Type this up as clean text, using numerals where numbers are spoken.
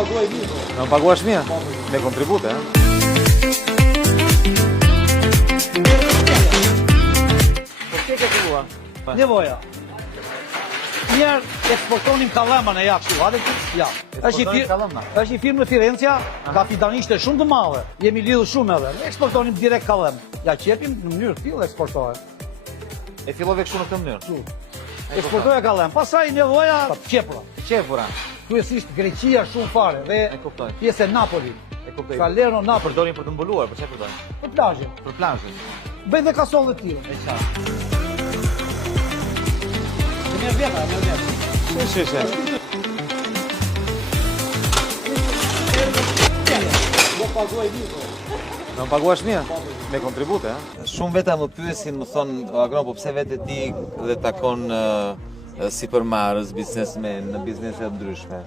Në paguash mirë? Me kontribute, Po ke fillua? Nevoja. Njerë eksportonim kalema në jakë shu, adhe që jakë. Është një firmë në Firencja, kapitanishte shumë të madhe. Jemi lidhur shumë edhe. Ne eksportonim direkt kalem. Ja qepim në mënyrë të tillë eksportohet. e fillove kështu në këtë mënyrë? Eksportoja kalem. Pastaj nevoja qepura. Qepura. Kryesisht Greqia shumë fare dhe E kuptoj. pjesë e Napoli. E kuptoj. Salerno, Napoli. Përdorin për të mbuluar, për çfarë përdorin? Për plazhin. Për plazhin. Bëjnë dhe kasollë të tillë. E qartë. Mirë vjeta, mirë vjeta. Shi. Në paguash mirë? Me kontribute, Shumë veta më pyesin, më thonë, Agron, po pse vete ti dhe takon sipërmarrës, biznesmen, në biznese të ndryshme?